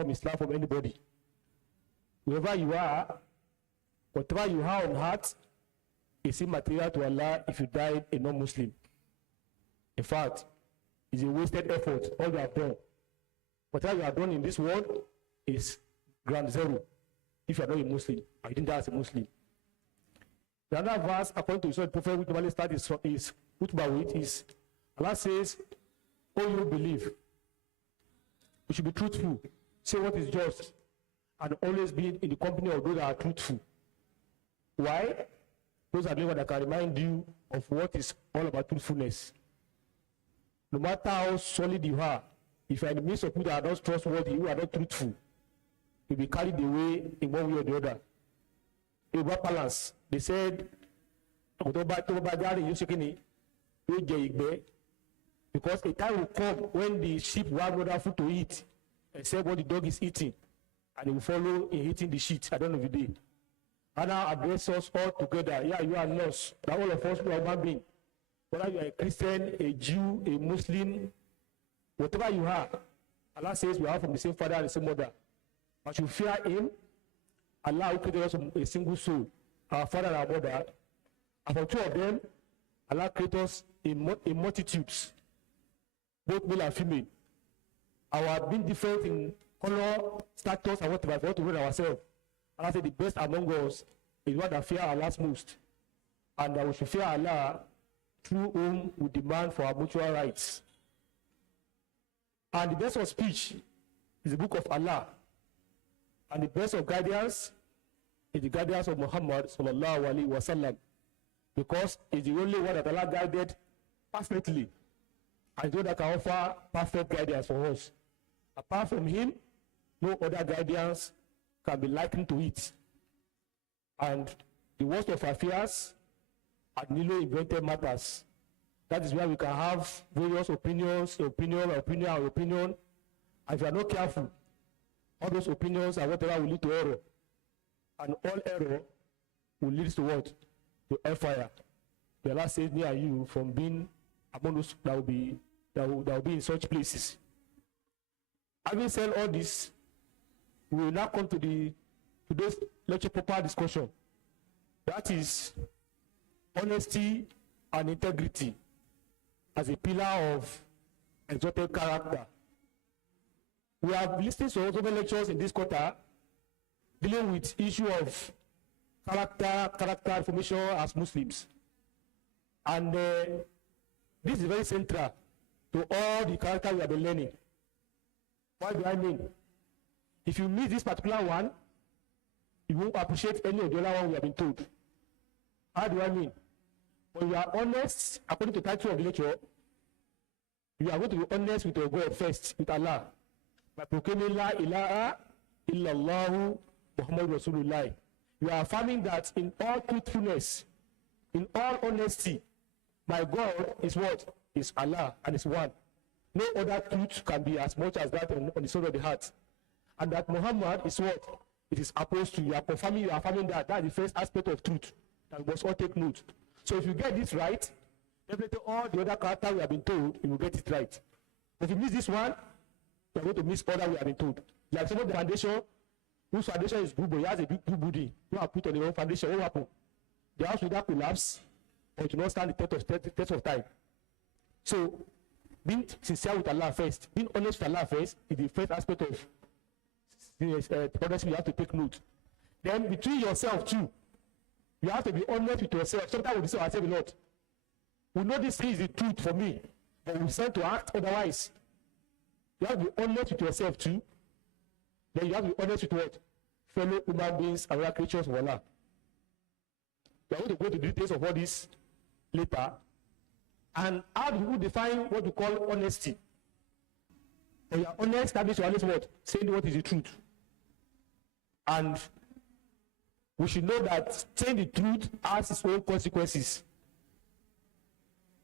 from Islam from anybody. Wherever you are, whatever you have on heart is immaterial to Allah if you died a non-Muslim. In fact, it's a wasted effort, all you have done. Whatever you have done in this world is ground zero if you are not a Muslim, or you didn't die as a Muslim. The other verse, according to the Prophet, which normally start is khutbah with, is Allah says, "Oh, you believe, you should be truthful, say what is just, and always be in the company of those that are truthful." Why? Those are the ones that can remind you of what is all about truthfulness. No matter how solid you are, if you are in the midst of people that are not trustworthy, who are not truthful, you'll be carried away in one way or the other. About balance, they said, because a time will come when the sheep will have no other food to eat, except what the dog is eating, and he will follow in eating the shit at the end of the day. And now address us all together. Yeah, you are lost. That all of us are human beings. Whether you are a Christian, a Jew, a Muslim, whatever you are, Allah says we are from the same father and the same mother. But you fear him. Allah created us from a single soul, our father and our mother. And from two of them, Allah created us in multitudes, both male and female. Our being different in color, status, and whatever, we want to rate ourselves. Allah said the best among us is one that fear Allah most, and that we should fear Allah, through whom we demand for our mutual rights. And the best of speech is the book of Allah, and the best of guidance is the guidance of Muhammad sallallahu alaihi wasallam, because it's the only one that Allah guided perfectly, and the one that can offer perfect guidance for us. Apart from him, no other guidance can be likened to it. And the worst of affairs are newly invented matters. That is where we can have various opinions, opinion. And if you are not careful, all those opinions and whatever will lead to error. And all error will lead to what? To hellfire. The Allah says near you from being among those that will be in such places. Having said all this, we will now come to today's lecture proper discussion. That is honesty and integrity as a pillar of exalted character. We have listened to so many lectures in this quarter dealing with issue of character formation as Muslims. And this is very central to all the character we have been learning. What do I mean? If you miss this particular one, you won't appreciate any of the other one we have been told. How do I mean? When you are honest, according to the title of the lecture, you are going to be honest with your God first, with Allah, by proclaiming La ilaha illallah Muhammad Rasulullah. You are affirming that in all truthfulness, in all honesty, my God is what? Is Allah, and is one. No other truth can be as much as that on the soul of the heart. And that Muhammad is what? It is opposed to. You are confirming, you are affirming that. That is the first aspect of truth that we must all take note. So if you get this right, definitely all the other characters we have been told, you will get it right. If you miss this one, you are going to miss all that we have been told. Like some of the foundation, whose foundation is good, but he has a big booty. You have put on the wrong foundation. What will happen? The house will not collapse, or it will not stand the test of time. So being sincere with Allah first, being honest with Allah first, is the first aspect of honestly you have to take note. Then between yourself too, you have to be honest with yourself. Sometimes we deceive ourselves a lot. We know this thing is the truth for me, but we decide to act otherwise. You have to be honest with yourself too. Then you have to be honest with what? Fellow human beings and other creatures of Allah. We are going to go to the details of all this later. And how do people define what we call honesty? When you are honest, that means you are always what? Saying what is the truth. And we should know that saying the truth has its own consequences.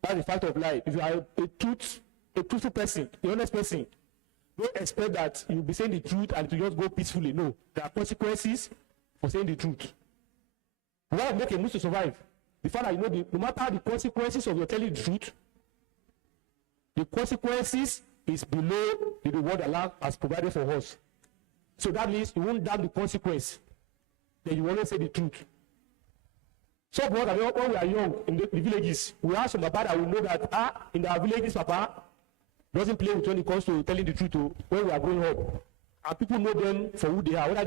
That's the fact of life. If you are a truthful person, an honest person, don't expect that you'll be saying the truth and to just go peacefully. No, there are consequences for saying the truth. You want to make a Muslim survive. The fact that you know no matter the consequences of your telling the truth, the consequences is below the reward Allah has provided for us. So that means you won't doubt the consequence. Then you always say the truth. So when we are young in the villages, we have some Baba that we know that in our villages, Papa doesn't play with when it comes to telling the truth when we are growing up. And people know them for who they are, whether they are